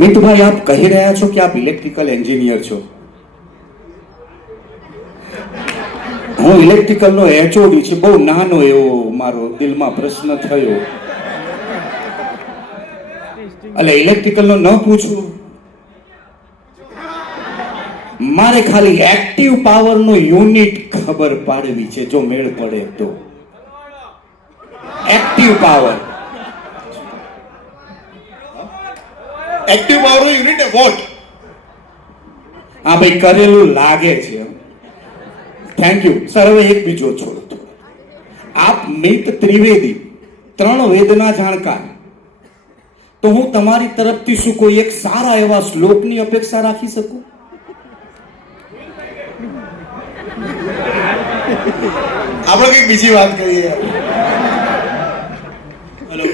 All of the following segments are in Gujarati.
મિતભાઈ, આપ કહી રહ્યા છો કે આપ ઇલેક્ટ્રિકલ એન્જિનિયર છો. હું ઇલેક્ટ્રિકલનો એચઓડી છું. બહુ નાનો એવો મારો દિલમાં પ્રશ્ન થયો. એટલે ઇલેક્ટ્રિકલનો ન પૂછવું, મારે ખાલી એક્ટિવ પાવરનો યુનિટ ખબર પાડવી છે, જો મેળ પડે તો. Active power, active power unit watt? હા ભાઈ, કરેલું લાગે છે. Thank you sir. હવે એક બીજો છોડો. આપ મિત ત્રિવેદી, 3 વેદના જાણકાર, તો હું તમારી તરફથી શું કોઈ એક સારા એવા શ્લોકની અપેક્ષા રાખી શકું? આપણે કઈક બીજી વાત કરીએ. હેલો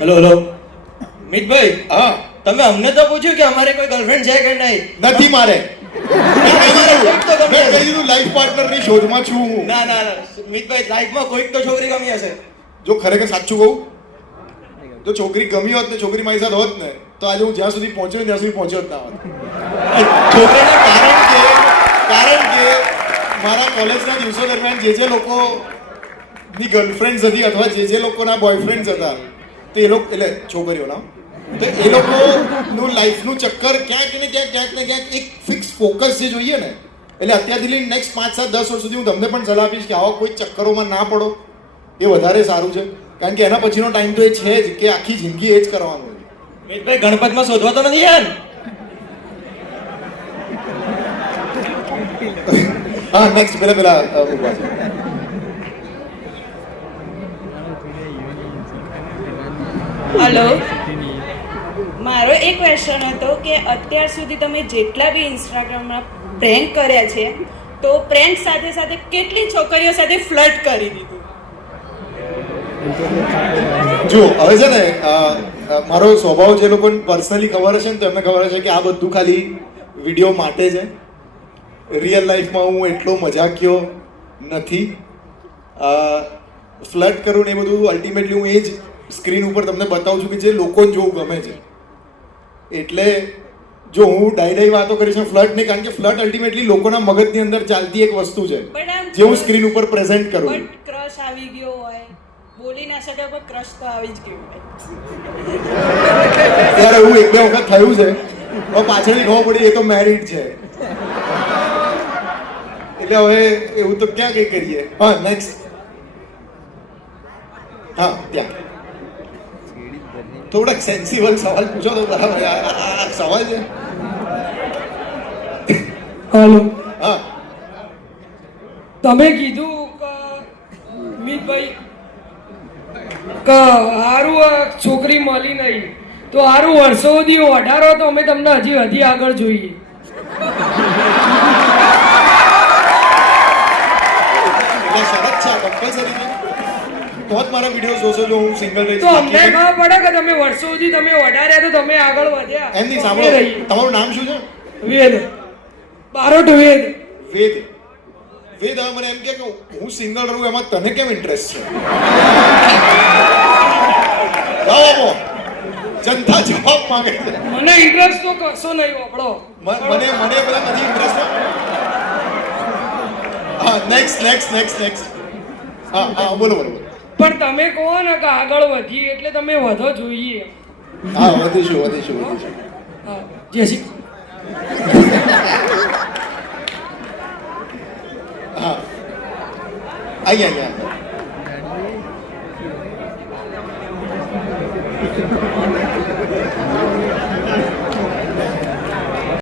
હેલો હેલો મિતભાઈ, હા, તમે અમને તો પૂછ્યું કે અમારે કોઈ ગર્લફ્રેન્ડ છે કે નહીં. નથી મારે. મેં કીધું લાઈફ પાર્ટનરની શોધમાં છું હું. ના ના ના મિતભાઈ, લાઈફમાં કોઈક તો છોકરી ગમી હશે. જો ખરેખર સાચું કહું, જો છોકરી ગમી હોત ને, છોકરી મારી સાથે હોત ને, તો આજે હું જ્યાં સુધી પહોંચ્યો ત્યાં સુધી પહોંચ્યો જ ના હોત. છોકરાના કારણ કે મારા કોલેજના દિવસો દરમિયાન જે લોકોની ગર્લફ્રેન્ડ્સ હતી અથવા જે લોકોના બોયફ્રેન્ડ્સ હતા, તો એ લોકો, એટલે છોકરીઓના, તો એ લોકોનું લાઈફનું ચક્કર ક્યાંક ને ક્યાંક એક ફિક્સ ફોકસ જે જોઈએ ને, એટલે અત્યારથી લઈને નેક્સ્ટ 5, 7, 10 વર્ષ સુધી હું તમને પણ સલાહ આપીશ કે આવા કોઈ ચક્કરોમાં ના પડો. એ વધારે સારું છે, કારણ કે એના પછીનો ટાઈમ તો એ છે જ કે આખી જિંદગી એ જ કરવાનું. મિતભાઈ, ગણપતમાં શોધવા તો નથી યાર. હા, નેક્સ્ટ પેલા ઉભા છે. હલો, મારો એક ક્વેશ્ચન હતો કે અત્યાર સુધી તમે જેટલા બી ઇન્સ્ટાગ્રામમાં પ્રેન્ક કર્યા છે, તો પ્રેન્ક સાથે સાથે કેટલી છોકરીઓ સાથે ફ્લર્ટ કરી દીધું? જો હવે છે ને, મારો સ્વભાવ જે લોકોને પર્સનલી ખબર હશે ને, તો એમને ખબર હશે કે આ બધું ખાલી વિડીયો માટે છે. રિયલ લાઈફમાં હું એટલો મજાકિયો નથી. ફ્લર્ટ કરું ને એ બધું અલ્ટિમેટલી હું એ જ સ્ક્રીન ઉપર તમને બતાવું છું કે જે લોકોને જોવું ગમે છે. એટલે જો હું ડાઈ વાતો કરીશ ફ્લર્ટ નહીં, કારણ કે ફ્લર્ટ અલ્ટિમેટલી લોકોના મગજની અંદર ચાલતી એક વસ્તુ છે જે હું સ્ક્રીન ઉપર પ્રેઝન્ટ કરું. બટ ક્રશ આવી ગયો હોય, બોલી ના શકે પણ ક્રશ તો આવી જ ગયું હોય. ત્યારે એવું 1-2 વખત થયું છે, પણ પાછળથી ખબર પડી એ તો મેરિડ છે. એટલે હવે એવું તો ક્યાં કઈ કરીએ. હા, નેક્સ્ટ. હા, ત્યાં થોડાક સેન્સિબલ સવાલ પૂછો તો બરાબર. સવાલ છે. હલો, હા, તમે કીધું કે મિતભાઈ કે હારું આ છોકરી મળી નહીં, તો હારું વર્ષો સુધી ઓઢારો તો અમે તમને હજી આગળ જોઈએ. એટલે શરત છે આ કમ્પલસરી છે, તો જ મારા વિડીયો જોશો. જો હું સિંગલ રહી તો અમને ખબર પડે કે તમે વર્ષો સુધી તમે ઓઢાર્યા તો તમે આગળ વધ્યા. એમ નહીં, સાંભળો, તમારું નામ શું છે? વેદ, બારોટ વેદ. વેદ. વેદ, હવે મને એમ કે હું સિંગલ રહું એમાં તને કેમ ઇન્ટરેસ્ટ છે? જવાબો, જનતા જવાબ માંગે છે. મને ઇન્ટરેસ્ટ તો કશો નહીં આપણો. મને પેલા નથી ઇન્ટરેસ્ટ. હા, નેક્સ્ટ. હા, બોલો. પણ તમે કહો ને કે આગળ વધીએ એટલે તમે વધો જોઈએ. હા, વધીશું. હા, જય શ્રી. હા, અહીંયા